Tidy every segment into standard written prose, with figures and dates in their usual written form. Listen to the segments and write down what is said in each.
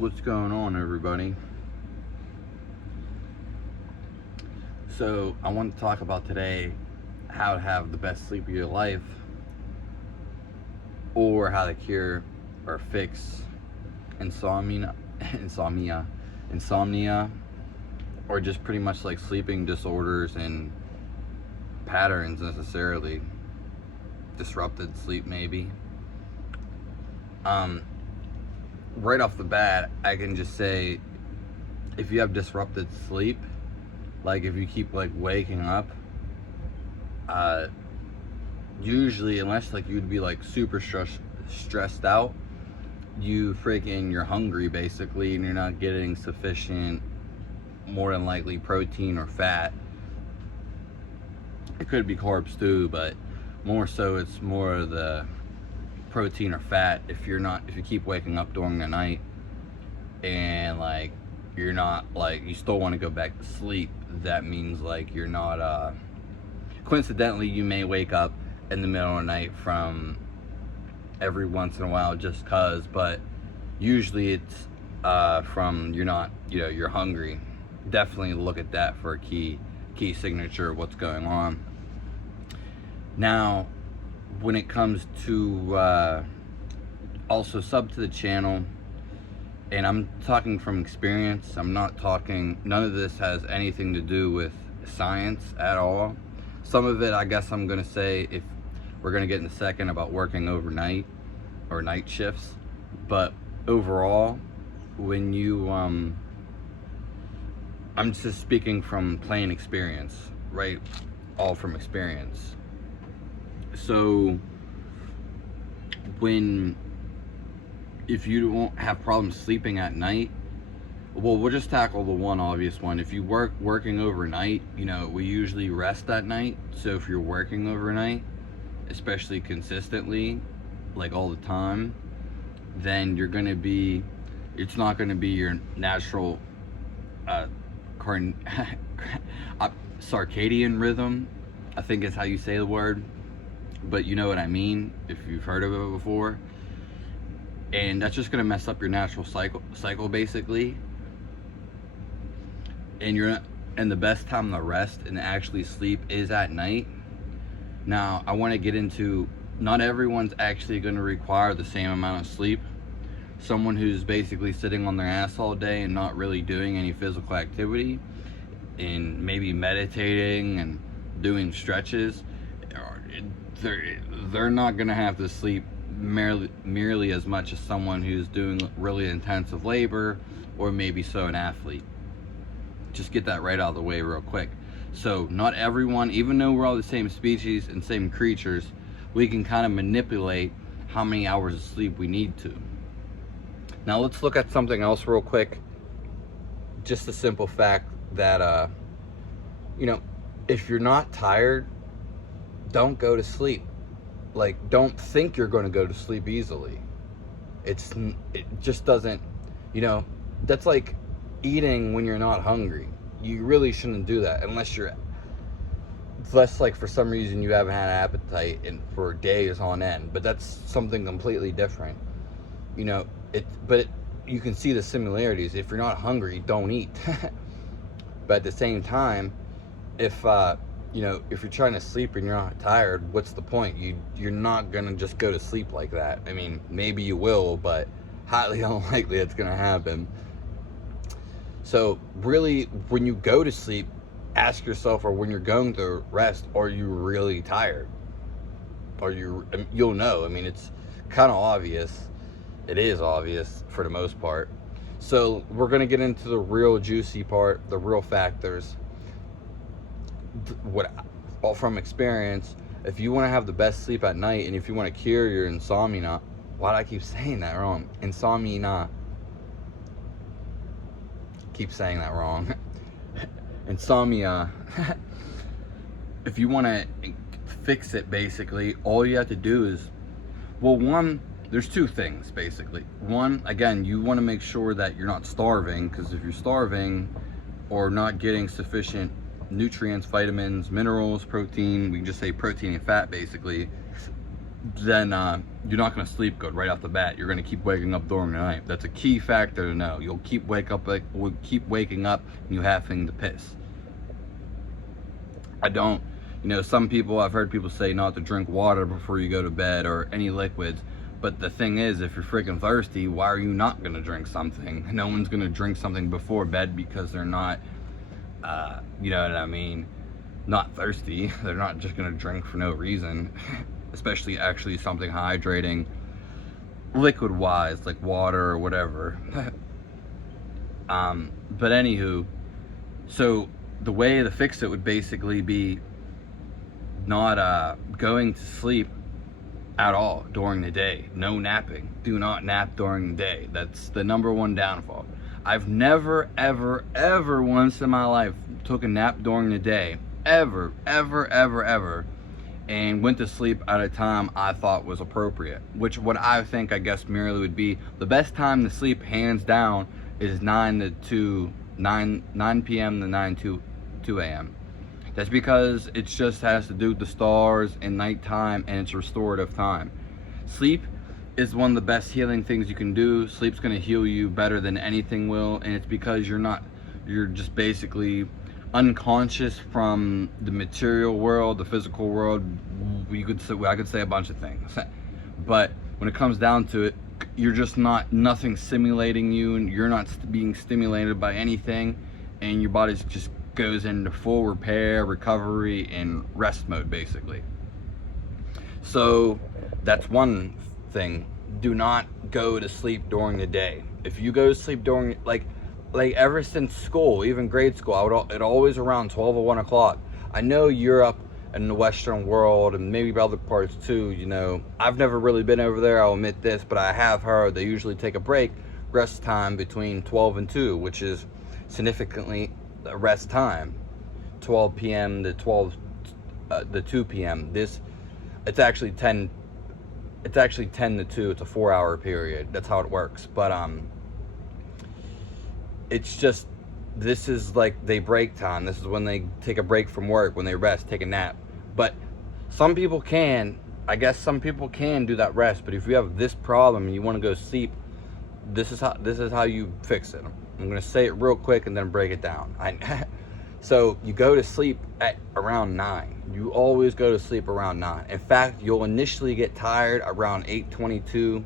What's going on, everybody? So I want to talk about today how to have the best sleep of your life, or how to cure or fix insomnia, insomnia, or just pretty much like sleeping disorders and patterns, necessarily disrupted sleep, maybe. Right off the bat, I can just say, if you have disrupted sleep, like if you keep like waking up, usually, unless like you'd be like super stressed out, you're hungry basically, and you're not getting sufficient, more than likely, protein or fat. It could be carbs too, but more so it's more of the protein or fat. If you keep waking up during the night and like you're not, like, you still want to go back to sleep, that means like you're not coincidentally, you may wake up in the middle of the night from every once in a while just cause, but usually it's from you're hungry. Definitely look at that for a key signature of what's going on. Now, when it comes to also sub to the channel, and I'm talking from experience, none of this has anything to do with science at all. Some of it, I guess I'm gonna say, if we're gonna get in a second about working overnight or night shifts, but overall, when you I'm just speaking from plain experience, right? All from experience. So if you don't have problems sleeping at night, well, we'll just tackle the one obvious one. If you working overnight, we usually rest at night. So if you're working overnight, especially consistently, like all the time, then it's not gonna be your natural circadian rhythm, I think is how you say the word, but you know what I mean if you've heard of it before. And that's just gonna mess up your natural cycle basically. And the best time to rest and actually sleep is at night. Now, I want to get into, not everyone's actually going to require the same amount of sleep. Someone who's basically sitting on their ass all day and not really doing any physical activity, and maybe meditating and doing stretches, they're not going to have to sleep merely as much as someone who's doing really intensive labor, or maybe so an athlete. Just get that right out of the way real quick. So not everyone, even though we're all the same species and same creatures, we can kind of manipulate how many hours of sleep we need to. Now let's look at something else real quick. Just the simple fact that if you're not tired, don't go to sleep. Like, don't think you're going to go to sleep easily. It just doesn't, that's like eating when you're not hungry. You really shouldn't do that unless like for some reason you haven't had an appetite for days on end, but that's something completely different. But you can see the similarities. If you're not hungry, don't eat. But at the same time, if you're trying to sleep and you're not tired, what's the point? You're not gonna just go to sleep like that. I mean, maybe you will, but highly unlikely it's gonna happen. So really, when you go to sleep, ask yourself, or when you're going to rest, are you really tired? You'll know. I mean, it's kind of obvious. It is obvious for the most part. So we're gonna get into the real juicy part, the real factors. All from experience, if you want to have the best sleep at night, and if you want to cure your insomnia, why do I keep saying that wrong? Insomnia. Keep saying that wrong. Insomnia. If you want to fix it, basically, all you have to do is, there's two things basically. One, again, you want to make sure that you're not starving, because if you're starving or not getting sufficient nutrients, vitamins, minerals, protein, we can just say protein and fat basically, then you're not going to sleep good right off the bat. You're going to keep waking up during the night. That's a key factor to know. You'll keep waking up and you having to piss. Some people, I've heard people say not to drink water before you go to bed or any liquids. But the thing is, if you're freaking thirsty, why are you not going to drink something? No one's going to drink something before bed because they're not, you know what I mean, not thirsty. They're not just going to drink for no reason, especially actually something hydrating, liquid-wise, like water or whatever. But anywho, so the way to fix it would basically be not going to sleep at all during the day. No napping. Do not nap during the day. That's the number one downfall. I've never, ever, ever once in my life took a nap during the day. Ever, and went to sleep at a time I thought was appropriate. Which what I think, I guess, merely would be the best time to sleep, hands down, is 9 p.m. to 2 a.m. That's because it just has to do with the stars and nighttime, and it's restorative time. Sleep is one of the best healing things you can do. Sleep's going to heal you better than anything will, and it's because you're just basically unconscious from the material world, the physical world. I could say a bunch of things, but when it comes down to it, you're just nothing stimulating you, and you're not being stimulated by anything, and your body's just goes into full repair, recovery, and rest mode, basically. So that's one thing. Do not go to sleep during the day. If you go to sleep during, like ever since school, even grade school, it always around 12 or 1 o'clock. I know Europe and the Western world, and maybe other parts too, I've never really been over there, I'll admit this, but I have heard they usually take a break, rest time between 12 and 2, which is significantly the rest time, 12 p.m. to 2 p.m. It's actually 10 to 2. It's a 4-hour period. That's how it works. But it's just, this is like they break time. This is when they take a break from work, when they rest, take a nap. But some people can do that rest. But if you have this problem and you want to go sleep, this is how you fix it. I'm going to say it real quick and then break it down. So you go to sleep at around 9. You always go to sleep around 9. In fact, you'll initially get tired around 8:22.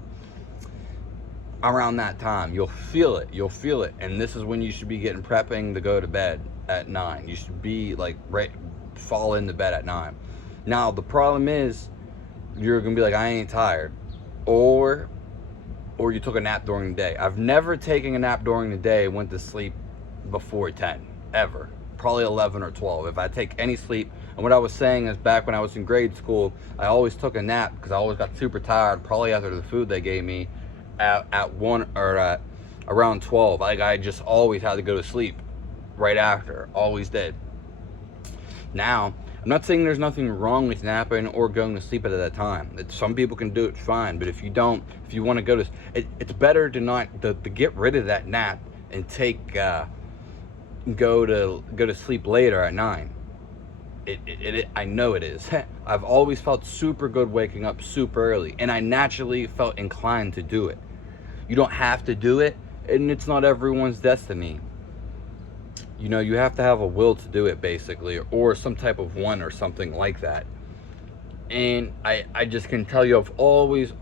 Around that time, you'll feel it. And this is when you should be prepping to go to bed at 9. You should be fall into bed at 9. Now, the problem is, you're going to be like, I ain't tired. Or you took a nap during the day. I've never taken a nap during the day and went to sleep before 10, ever. Probably 11 or 12 if I take any sleep. And what I was saying is, back when I was in grade school, I always took a nap because I always got super tired, probably after the food they gave me at 1 or around 12. I just always had to go to sleep right after. Always did. Now, I'm not saying there's nothing wrong with napping or going to sleep at that time. Some people can do it fine, but if you want to go to, it's better to get rid of that nap and go to sleep later at 9. I know it is. I've always felt super good waking up super early, and I naturally felt inclined to do it. You don't have to do it, and it's not everyone's destiny. You have to have a will to do it, basically, or some type of one or something like that. And I just can tell you, I've always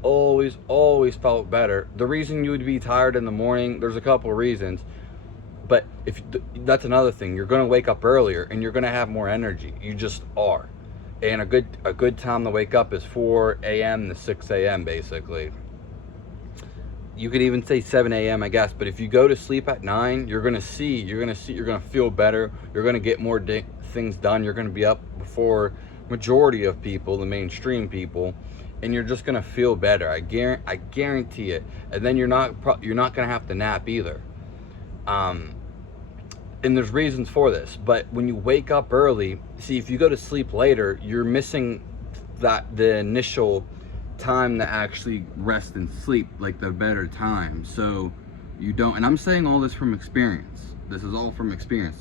felt better. The reason you would be tired in the morning, there's a couple of reasons. But that's another thing. You're going to wake up earlier, and you're going to have more energy. You just are. And a good time to wake up is 4 a.m. to 6 a.m. basically. You could even say 7 a.m. I guess. But if you go to sleep at 9, you're going to feel better. You're going to get more things done. You're going to be up before majority of people, the mainstream people, and you're just going to feel better. I guarantee it. And then you're not going to have to nap either. And there's reasons for this, but when you wake up early, see, if you go to sleep later, you're missing the initial time to actually rest and sleep, like the better time. So you don't, and I'm saying all this from experience. This is all from experience.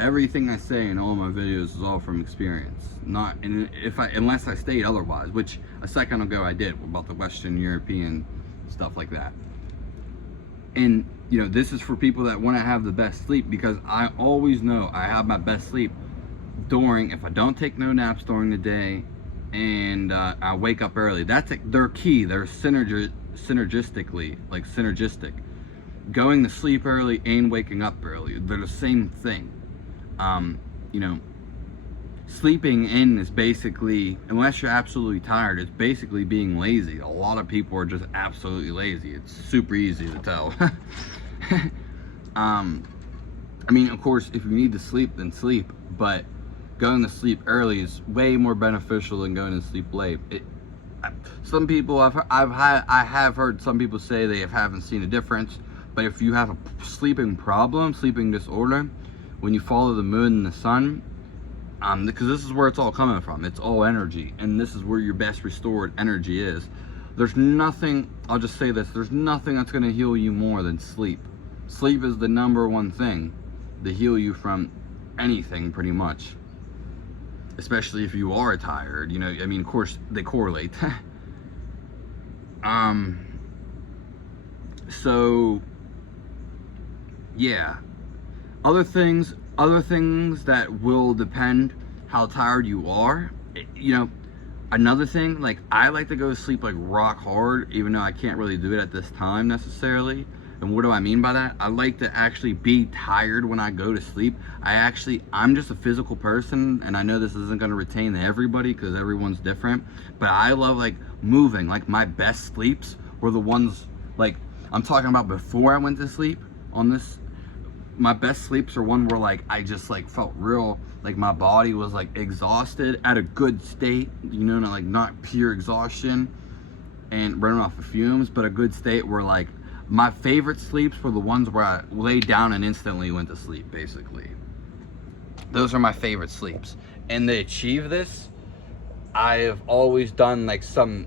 Everything I say in all my videos is all from experience. Not, and unless I state otherwise, which a second ago I did about the Western European stuff like that. And you know, this is for people that want to have the best sleep, because I always know I have my best sleep during, if I don't take no naps during the day, and I wake up early. That's they're key. They're synergistically, like synergistic. Going to sleep early and waking up early, they're the same thing. You know, sleeping in is basically, unless you're absolutely tired, it's basically being lazy. A lot of people are just absolutely lazy. It's super easy to tell. I mean, of course, if you need to sleep, then sleep, but going to sleep early is way more beneficial than going to sleep late. Some people, I have heard some people say they haven't seen a difference, but if you have a sleeping problem, sleeping disorder, when you follow the moon and the sun, because this is where it's all coming from. It's all energy, and this is where your best restored energy is. There's nothing, I'll just say this, there's nothing that's going to heal you more than sleep. Sleep is the number one thing to heal you from anything, pretty much. Especially if you are tired, you know, I mean, of course, they correlate. So, yeah. Other things that will depend how tired you are. You know, another thing, like, I like to go to sleep like rock hard, even though I can't really do it at this time necessarily. And what do I mean by that? I like to actually be tired when I go to sleep. I'm just a physical person, and I know this isn't going to retain to everybody because everyone's different, but I love like moving. Like, my best sleeps were the ones, like, I'm talking about before I went to sleep on this. My best sleeps are one where like I just like felt real, like my body was like exhausted at a good state, you know, not pure exhaustion and running off of fumes, but a good state where like my favorite sleeps were the ones where I laid down and instantly went to sleep, basically. Those are my favorite sleeps. And to achieve this, I have always done like some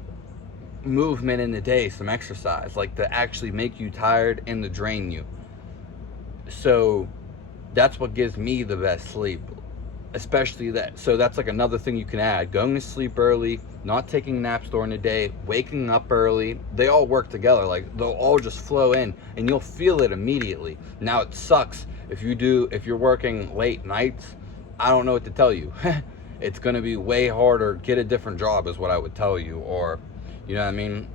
movement in the day, some exercise, like to actually make you tired and to drain you. So that's what gives me the best sleep, especially that. So that's like another thing you can add: going to sleep early, not taking naps during the day, waking up early. They all work together. Like, they'll all just flow in and you'll feel it immediately. Now, it sucks if you're working late nights. I don't know what to tell you. It's gonna be way harder. Get a different job is what I would tell you, or, you know what I mean?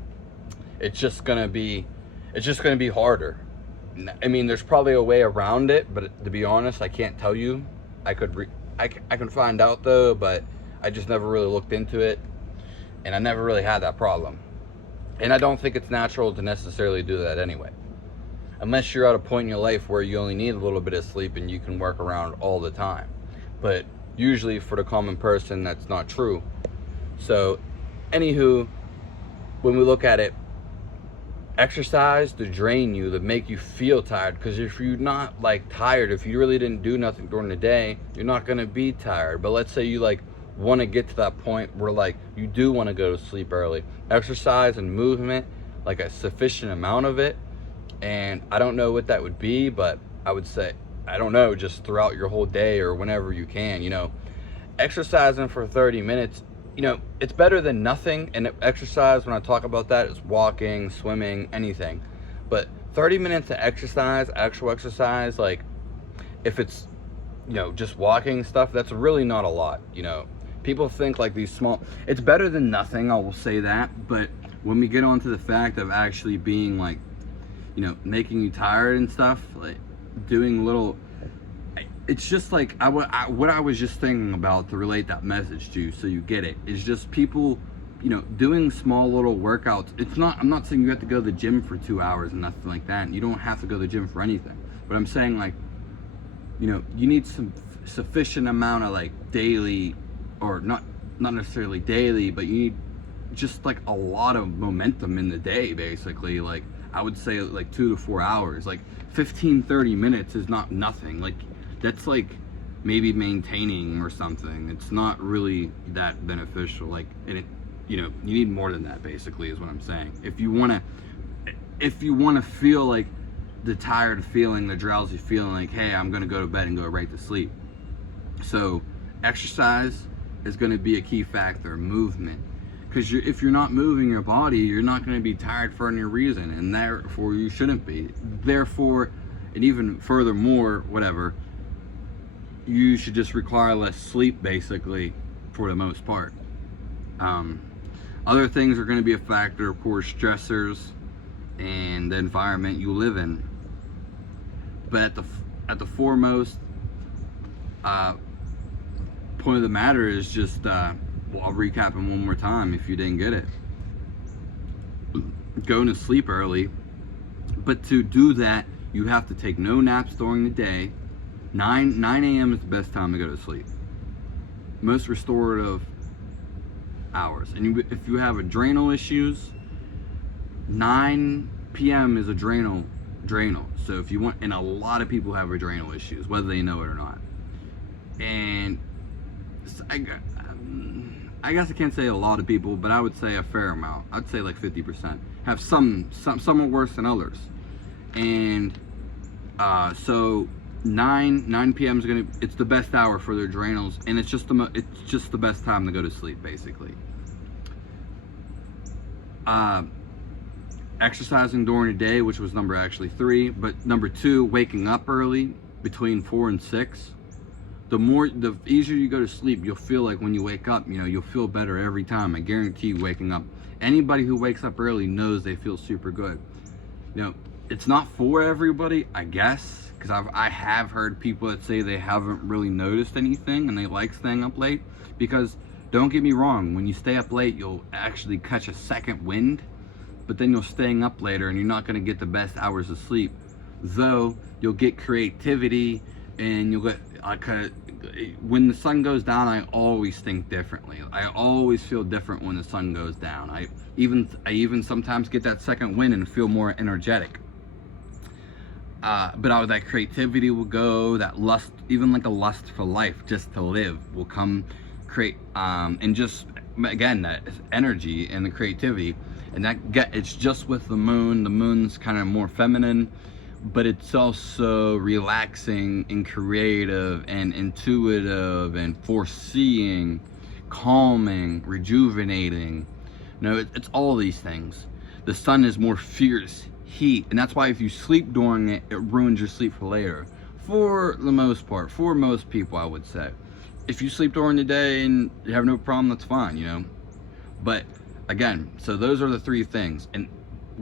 It's just gonna be harder. I mean, there's probably a way around it, but to be honest, I can't tell you. I can find out though, but I just never really looked into it, and I never really had that problem. And I don't think it's natural to necessarily do that anyway, unless you're at a point in your life where you only need a little bit of sleep and you can work around all the time. But usually for the common person, that's not true. So, anywho, when we look at it, exercise to drain you, to make you feel tired, because if you're not like tired, if you really didn't do nothing during the day, you're not going to be tired. But let's say you like want to get to that point where like you do want to go to sleep early. Exercise and movement, like a sufficient amount of it, and I don't know what that would be, but I would say, I don't know, just throughout your whole day or whenever you can, you know, exercising for 30 minutes, you know, it's better than nothing. And exercise, when I talk about that, is walking, swimming, anything. But 30 minutes of exercise, actual exercise, like if it's, you know, just walking and stuff, that's really not a lot. You know, people think like these small, it's better than nothing, I will say that. But when we get onto the fact of actually being like, you know, making you tired and stuff, like doing little, it's just like what I was just thinking about to relate that message to you so you get it, is just people, you know, doing small little workouts. It's not, I'm not saying you have to go to the gym for 2 hours and nothing like that. You don't have to go to the gym for anything. But I'm saying, like, you know, you need some sufficient amount of like daily, or not necessarily daily, but you need just like a lot of momentum in the day, basically. Like, I would say like 2 to 4 hours, like 15-30 minutes is not nothing. Like, that's like maybe maintaining or something. It's not really that beneficial. Like, and it, you know, you need more than that, basically, is what I'm saying. If you want to feel like the tired feeling, the drowsy feeling, like, hey, I'm gonna go to bed and go right to sleep, So exercise is going to be a key factor, movement. Because if you're not moving your body, you're not going to be tired for any reason, and therefore you shouldn't be. Therefore, and even furthermore, whatever, you should just require less sleep, basically, for the most part. Other things are going to be a factor, of course, stressors and the environment you live in. But at the foremost point of the matter is just, well, I'll recap them one more time if you didn't get it. Going to sleep early, but to do that, you have to take no naps during the day. 9 a.m. is the best time to go to sleep. Most restorative hours. And if you have adrenal issues, 9 p.m. is adrenal. So if you want, and a lot of people have adrenal issues, whether they know it or not. And I guess I can't say a lot of people, but I would say a fair amount. I'd say like 50% have some are worse than others. And so 9 p.m. is it's the best hour for the adrenals, and it's just the best time to go to sleep, basically. Exercising during the day, which was number actually 3, but number 2, waking up early between 4 and 6. The easier you go to sleep, you'll feel like when you wake up, you'll feel better every time. I guarantee you, waking up. Anybody who wakes up early knows they feel super good. It's not for everybody, I guess, because I have heard people that say they haven't really noticed anything and they like staying up late. Because don't get me wrong, when you stay up late, you'll actually catch a second wind, but then you're staying up later and you're not going to get the best hours of sleep. Though you'll get creativity and you'll get when the sun goes down, I always think differently. I always feel different when the sun goes down. I even sometimes get that second wind and feel more energetic. But that creativity will go, that lust, even like a lust for life, just to live, will come create, and just, again, that energy and the creativity. And it's just with the moon. The moon's kind of more feminine, but it's also relaxing and creative and intuitive and foreseeing, calming, rejuvenating. It's all these things. The sun is more fierce heat, and that's why if you sleep during it, it ruins your sleep for later. For the most part, for most people, I would say. If you sleep during the day and you have no problem, that's fine, But again, so those are the 3 things. And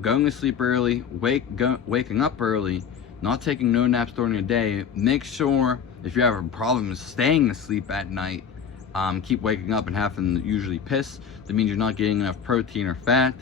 going to sleep early, waking up early, not taking no naps during the day. Make sure if you have a problem staying asleep at night, keep waking up and having to usually piss. That means you're not getting enough protein or fat.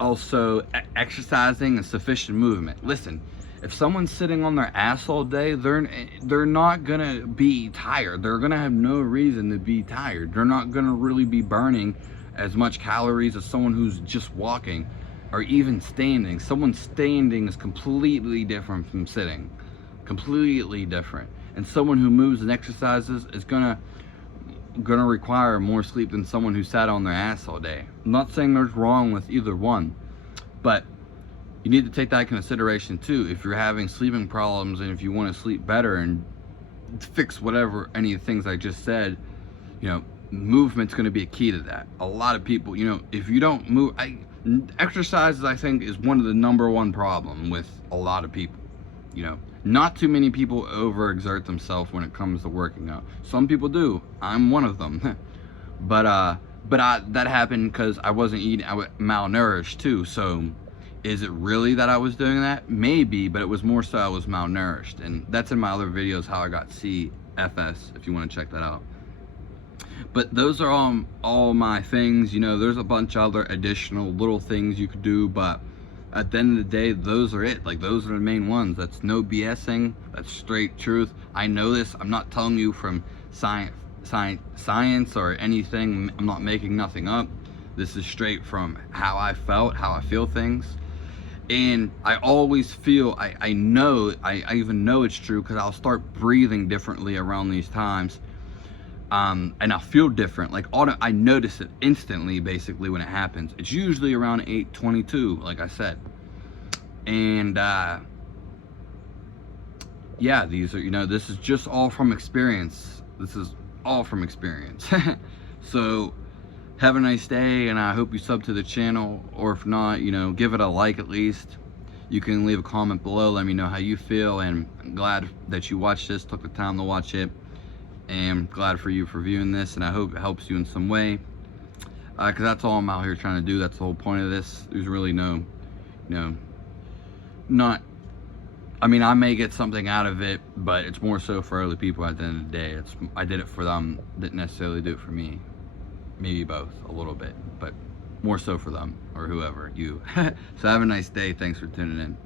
Also, exercising and sufficient movement. Listen, if someone's sitting on their ass all day, they're not gonna be tired. They're gonna have no reason to be tired. They're not gonna really be burning as much calories as someone who's just walking or even standing. Someone standing is completely different from sitting. Completely different. And someone who moves and exercises is gonna require more sleep than someone who sat on their ass all day. I'm not saying there's wrong with either one, but you need to take that into consideration too. If you're having sleeping problems and if you want to sleep better and fix whatever, any of the things I just said, movement's going to be a key to that. A lot of people, if you don't move, exercise, I think, is one of the #1 problem with a lot of people. Not too many people overexert themselves when it comes to working out. Some people do. I'm one of them. but that happened because I wasn't eating. I was malnourished too. So is it really that I was doing that? Maybe, but it was more so I was malnourished. And that's in my other videos, how I got CFS, if you want to check that out. But those are all my things. There's a bunch of other additional little things you could do, but at the end of the day, those are it. Like, those are the main ones. That's no BSing. That's straight truth. I know this. I'm not telling you from science or anything. I'm not making nothing up. This is straight from how I felt, how I feel things. And I always feel, I even know it's true because I'll start breathing differently around these times. And I feel different. Like, I notice it instantly, basically, when it happens. It's usually around 8:22, like I said. And yeah, these are, you know, this is just all from experience. This is all from experience. So have a nice day, and I hope you sub to the channel, or if not, you know, give it a like at least. You can leave a comment below, let me know how you feel, and I'm glad that you watched this, took the time to watch it, and glad for you for viewing this, and I hope it helps you in some way, because that's all I'm out here trying to do. That's the whole point of this. There's really no, you know, not, I mean, I may get something out of it, but it's more so for other people at the end of the day. I did it for them, didn't necessarily do it for me. Maybe both, a little bit, but more so for them, or whoever, you. So have a nice day. Thanks for tuning in.